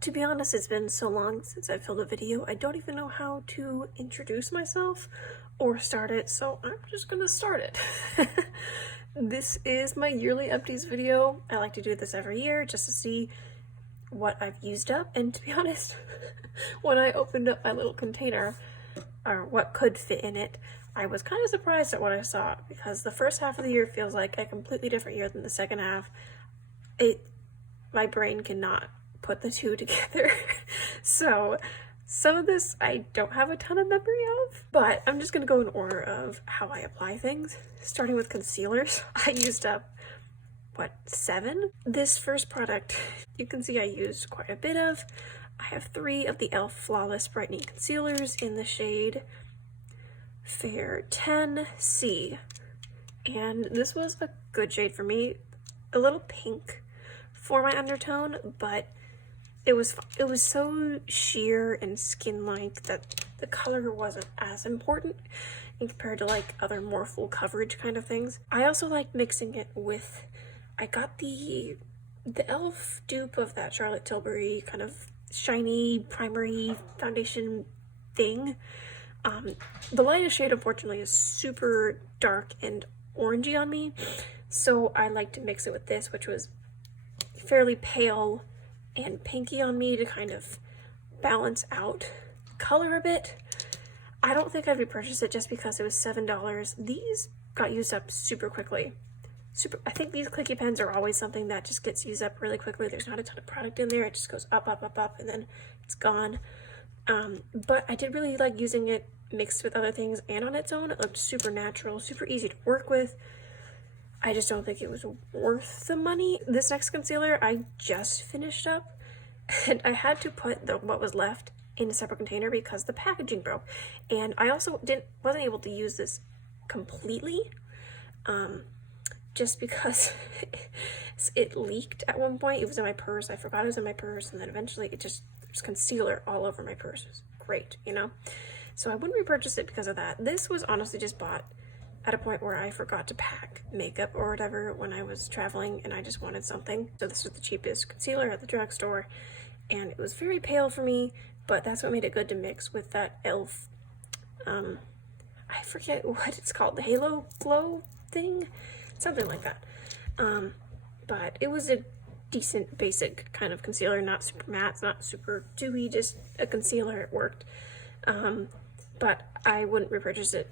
To be honest, it's been so long since I filmed a video, I don't even know how to introduce myself or start it, so I'm just gonna start it. This is my yearly empties video. I like to do this every year just to see what I've used up, and to be honest, when I opened up my little container, or what could fit in it, I was kind of surprised at what I saw, because the first half of the year feels like a completely different year than the second half. My brain cannot put the two together. So some of this I don't have a ton of memory of, but I'm just gonna go in order of how I apply things, starting with concealers. I used up, what, 7? This first product, you can see I used quite a bit of. I have 3 of the e.l.f. Flawless Brightening Concealers in the shade Fair 10C. And this was a good shade for me, a little pink for my undertone, but it was so sheer and skin-like that the color wasn't as important in compared to like other more full coverage kind of things. I also like mixing it with, I got the e.l.f. dupe of that Charlotte Tilbury kind of shiny primery foundation thing. The lightest shade unfortunately is super dark and orangey on me, so I like to mix it with this, which was fairly pale and pinky on me to kind of balance out color a bit. I don't think I'd repurchase it just because it was $7. These got used up super quickly. I think these clicky pens are always something that just gets used up really quickly. There's not a ton of product in there. It just goes up, up, up, up, and then it's gone. But I did really like using it mixed with other things and on its own. It looked super natural, super easy to work with. I just don't think it was worth the money. This next concealer I just finished up, and I had to put what was left in a separate container because the packaging broke. And I also wasn't able to use this completely, just because it leaked at one point. It was in my purse. I forgot it was in my purse, and then eventually there's concealer all over my purse. It was great, you know? So I wouldn't repurchase it because of that. This was honestly just bought at a point where I forgot to pack makeup or whatever when I was traveling, and I just wanted something. So this was the cheapest concealer at the drugstore, and it was very pale for me, but that's what made it good to mix with that e.l.f. I forget what it's called, the Halo Glow thing? Something like that. But it was a decent basic kind of concealer, not super matte, not super dewy, just a concealer. It worked. But I wouldn't repurchase it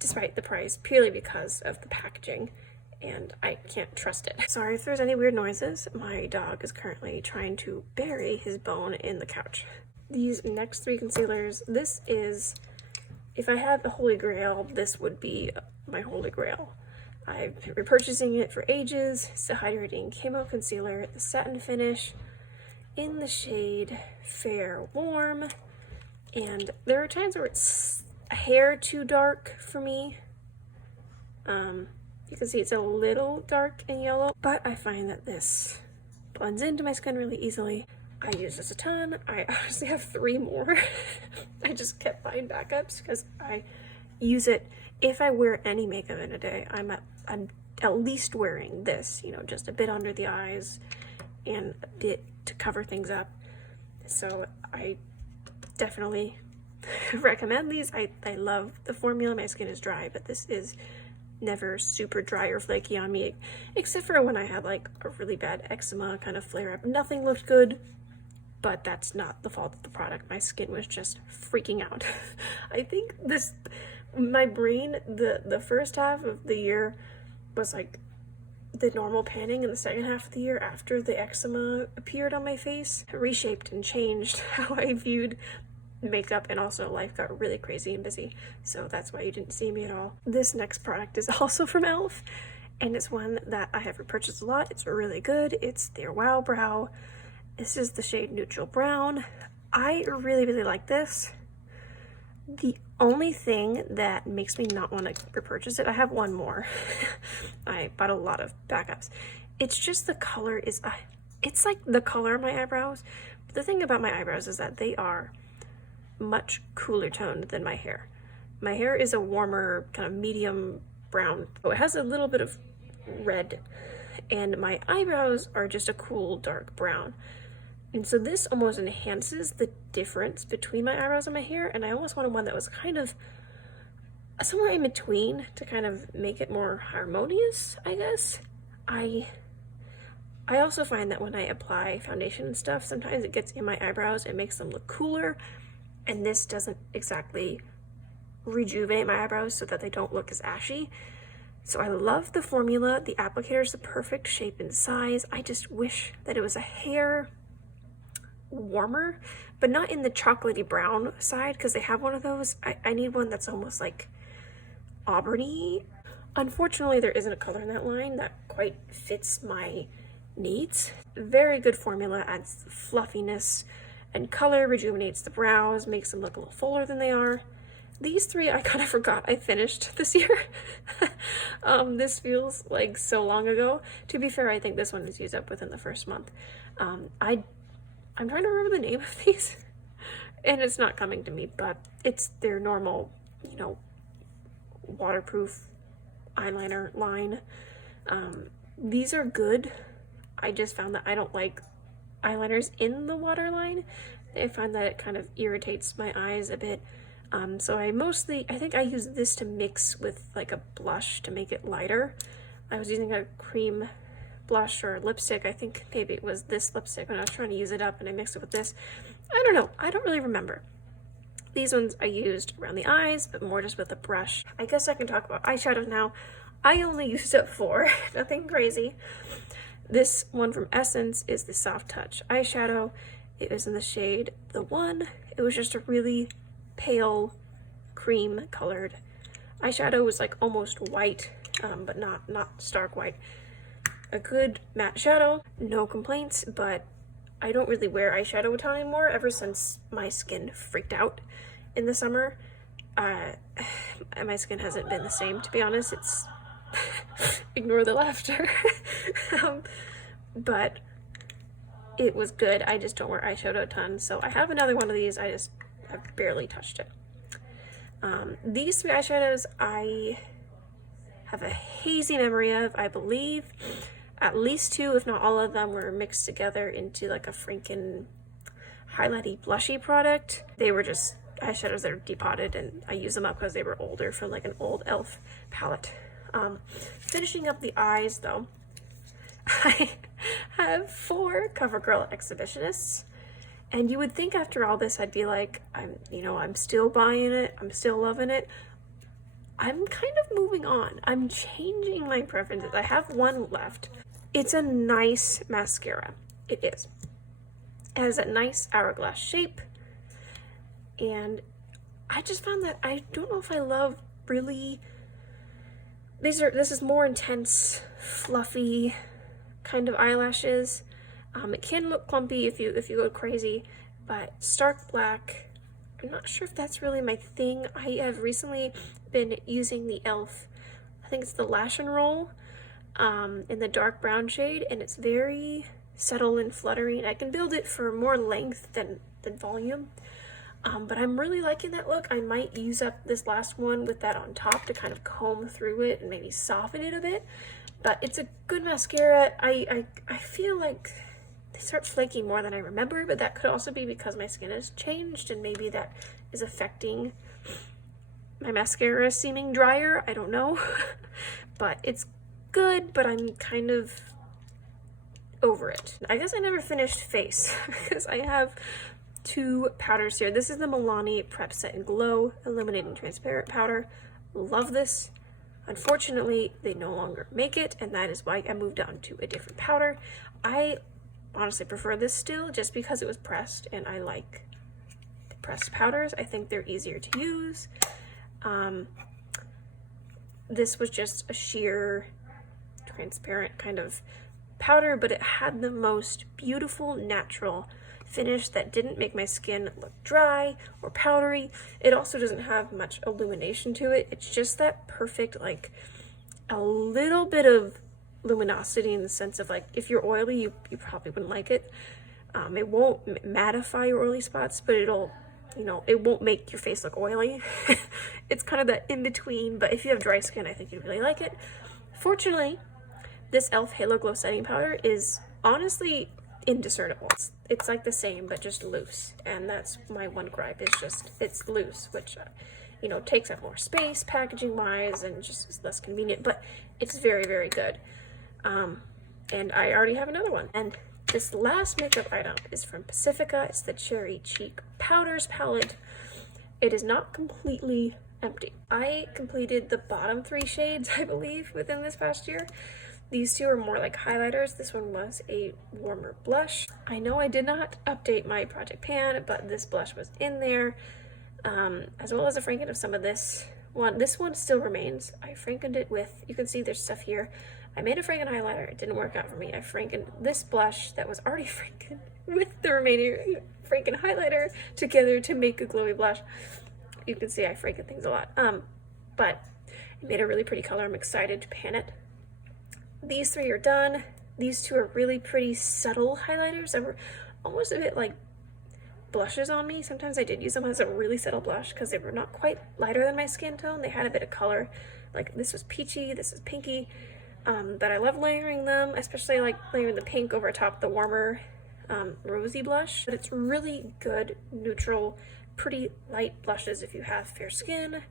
despite the price, purely because of the packaging, and I can't trust it. Sorry if there's any weird noises. My dog is currently trying to bury his bone in the couch. These next 3 concealers, this is, if I had the Holy Grail, this would be my Holy Grail. I've been repurchasing it for ages. It's the Hydrating Camo Concealer, the satin finish, in the shade Fair Warm, and there are times where it's a hair too dark for me. You can see it's a little dark and yellow, but I find that this blends into my skin really easily. I use this a ton. I honestly have 3 more. I just kept buying backups because I use it. If I wear any makeup in a day, I'm at least wearing this, you know, just a bit under the eyes and a bit to cover things up. So I definitely recommend these. I love the formula. My skin is dry, but this is never super dry or flaky on me, except for when I had like a really bad eczema kind of flare up. Nothing looked good, but that's not the fault of the product. My skin was just freaking out. I think my brain, the first half of the year was like the normal panning, and the second half of the year, after the eczema appeared on my face, reshaped and changed how I viewed makeup, and also life got really crazy and busy, so that's why you didn't see me at all. This next product is also from e.l.f. and it's one that I have repurchased a lot. It's really good. It's their Wow Brow. This is the shade Neutral Brown. I really, really like this. The only thing that makes me not want to repurchase it, I have one more. I bought a lot of backups. It's just the color is, it's like the color of my eyebrows. But the thing about my eyebrows is that they are much cooler toned than my hair. My hair is a warmer kind of medium brown. Oh, it has a little bit of red, and my eyebrows are just a cool dark brown. And so this almost enhances the difference between my eyebrows and my hair, and I almost wanted one that was kind of somewhere in between to kind of make it more harmonious, I guess. I also find that when I apply foundation and stuff, sometimes it gets in my eyebrows, it makes them look cooler, and this doesn't exactly rejuvenate my eyebrows so that they don't look as ashy. So I love the formula. The applicator is the perfect shape and size. I just wish that it was a hair warmer, but not in the chocolatey brown side, because they have one of those. I need one that's almost like auburny. Unfortunately, there isn't a color in that line that quite fits my needs. Very good formula, adds fluffiness and color, rejuvenates the brows, makes them look a little fuller than they are. These three I kind of forgot I finished this year. This feels like so long ago. To be fair, I think this one is used up within the first month. I'm trying to remember the name of these, and it's not coming to me, but it's their normal, you know, waterproof eyeliner line. These are good. I just found that I don't like eyeliners in the waterline. I find that it kind of irritates my eyes a bit. So I think I use this to mix with like a blush to make it lighter. I was using a cream blush or lipstick. I think maybe it was this lipstick when I was trying to use it up, and I mixed it with this. I don't know. I don't really remember. These ones I used around the eyes, but more just with a brush. I guess I can talk about eyeshadows now. I only used up 4, nothing crazy. This one from Essence is the Soft Touch eyeshadow. It was in the shade The One. It was just a really pale cream colored eyeshadow. It was like almost white, but not stark white. A good matte shadow, no complaints, but I don't really wear eyeshadow a ton anymore ever since my skin freaked out in the summer. My skin hasn't been the same, to be honest. It's ignore the laughter. But it was good. I just don't wear eyeshadow a ton, so I have another one of these. I've barely touched it. These 3 eyeshadows I have a hazy memory of. I believe at least 2, if not all of them, were mixed together into like a freaking highlighty blushy product. They were just eyeshadows that are depotted, and I used them up because they were older from like an old e.l.f. palette. Finishing up the eyes though, I have 4 CoverGirl Exhibitionists, and you would think after all this I'd be like, I'm still buying it, I'm still loving it. I'm kind of moving on. I'm changing my preferences. I have one left. It's a nice mascara. It is. It has that nice hourglass shape, and I just found that I don't know if I love really. This is more intense, fluffy kind of eyelashes. It can look clumpy if you go crazy, but stark black, I'm not sure if that's really my thing. I have recently been using the e.l.f. I think it's the Lash and Roll in the dark brown shade, and it's very subtle and fluttery, and I can build it for more length than volume. But I'm really liking that look. I might use up this last one with that on top to kind of comb through it and maybe soften it a bit. But it's a good mascara. I feel like they start flaking more than I remember, but that could also be because my skin has changed, and maybe that is affecting my mascara seeming drier. I don't know. But it's good, but I'm kind of over it. I guess I never finished face because I have 2 powders here. This is the Milani Prep Set and Glow Illuminating Transparent Powder. Love this. Unfortunately, they no longer make it, and that is why I moved on to a different powder. I honestly prefer this still just because it was pressed, and I like the pressed powders. I think they're easier to use. This was just a sheer transparent kind of powder, but it had the most beautiful natural finish that didn't make my skin look dry or powdery. It also doesn't have much illumination to it. It's just that perfect, like a little bit of luminosity in the sense of like, if you're oily, you probably wouldn't like it. It won't mattify your oily spots, but it'll, it won't make your face look oily. It's kind of that in between, but if you have dry skin, I think you'd really like it. Fortunately, this e.l.f. Halo Glow Setting Powder is honestly indiscernible. It's like the same, but just loose. And that's my one gripe, is just it's loose, which, you know, takes up more space packaging wise and just is less convenient, but it's very, very good. And I already have another one. And this last makeup item is from Pacifica. It's the Cherry Cheek Powders palette. It is not completely empty. I completed the bottom 3 shades, I believe, within this past year. These 2 are more like highlighters. This one was a warmer blush. I know I did not update my project pan, but this blush was in there, as well as a franken of some of this one. This one still remains. I frankened it with, you can see there's stuff here. I made a franken highlighter. It didn't work out for me. I frankened this blush that was already franken with the remaining franken highlighter together to make a glowy blush. You can see I franken things a lot. But it made a really pretty color. I'm excited to pan it. These 3 are done. These 2 are really pretty subtle highlighters that were almost a bit like blushes on me. Sometimes I did use them as a really subtle blush because they were not quite lighter than my skin tone. They had a bit of color. Like this was peachy, this is pinky. But I love layering them, especially like layering the pink over top the warmer rosy blush. But it's really good, neutral, pretty light blushes if you have fair skin.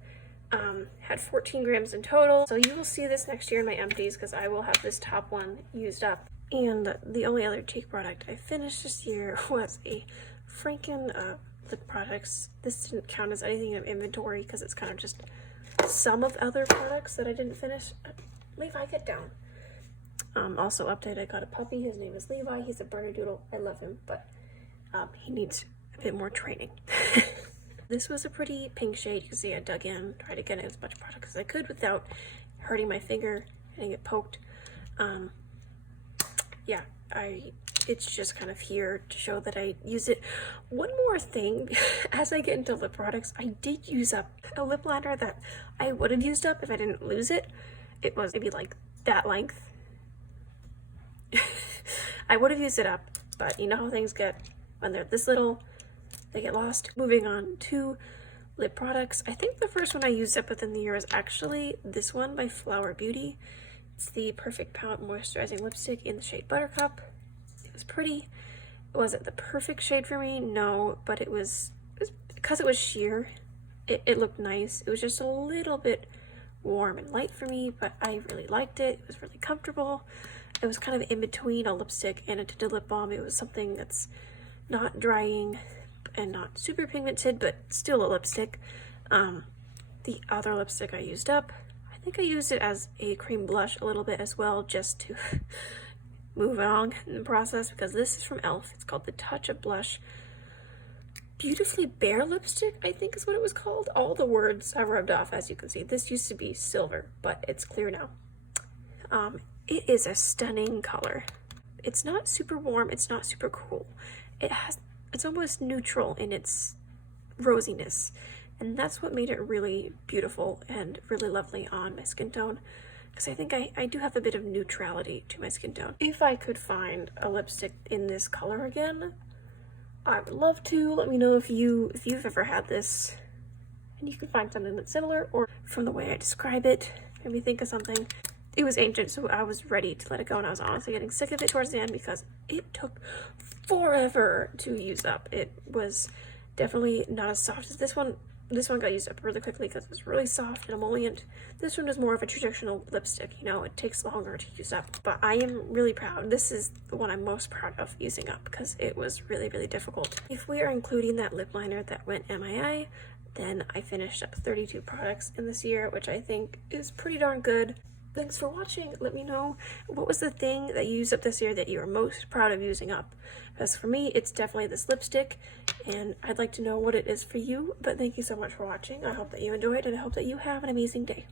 Had 14 grams in total. So you will see this next year in my empties because I will have this top one used up. And the only other cheek product I finished this year was a Franken lip products. This didn't count as anything in inventory because it's kind of just some of other products that I didn't finish. Levi, get down. Also update, I got a puppy. His name is Levi. He's a Bernedoodle. I love him, but he needs a bit more training. This was a pretty pink shade. You can see I dug in, tried to get in as much product as I could without hurting my finger, getting it poked. Yeah, it's just kind of here to show that I use it. One more thing, as I get into lip products, I did use up a lip liner that I would have used up if I didn't lose it. It was maybe like that length. I would have used it up, but you know how things get when they're this little, they get lost. Moving on to lip products. I think the first one I used up within the year is actually this one by Flower Beauty. It's the Perfect Pout Moisturizing Lipstick in the shade Buttercup. It was pretty. Was it the perfect shade for me? No, but it was because it was sheer. It looked nice. It was just a little bit warm and light for me, but I really liked it. It was really comfortable. It was kind of in between a lipstick and a tinted lip balm. It was something that's not drying and not super pigmented, but still a lipstick. The other lipstick I used up, I think I used it as a cream blush a little bit as well, just to move along in the process, because this is from e.l.f. It's called the Touch of Blush Beautifully Bare Lipstick, I think is what it was called. All the words have rubbed off, as you can see. This used to be silver, but it's clear now. It is a stunning color. It's not super warm, it's not super cool. It's almost neutral in its rosiness, and that's what made it really beautiful and really lovely on my skin tone, because I think I do have a bit of neutrality to my skin tone. If I could find a lipstick in this color again, I would love to. Let me know if you've ever had this and you can find something that's similar, or from the way I describe it, maybe think of something. It was ancient, so I was ready to let it go, and I was honestly getting sick of it towards the end because it took forever to use up. It was definitely not as soft as this one. This one got used up really quickly because it was really soft and emollient. This one is more of a traditional lipstick, you know, it takes longer to use up. But I am really proud. This is the one I'm most proud of using up because it was really, really difficult. If we are including that lip liner that went MIA, then I finished up 32 products in this year, which I think is pretty darn good. Thanks for watching. Let me know what was the thing that you used up this year that you are most proud of using up. Because for me, it's definitely this lipstick, and I'd like to know what it is for you. But thank you so much for watching. I hope that you enjoyed, and I hope that you have an amazing day.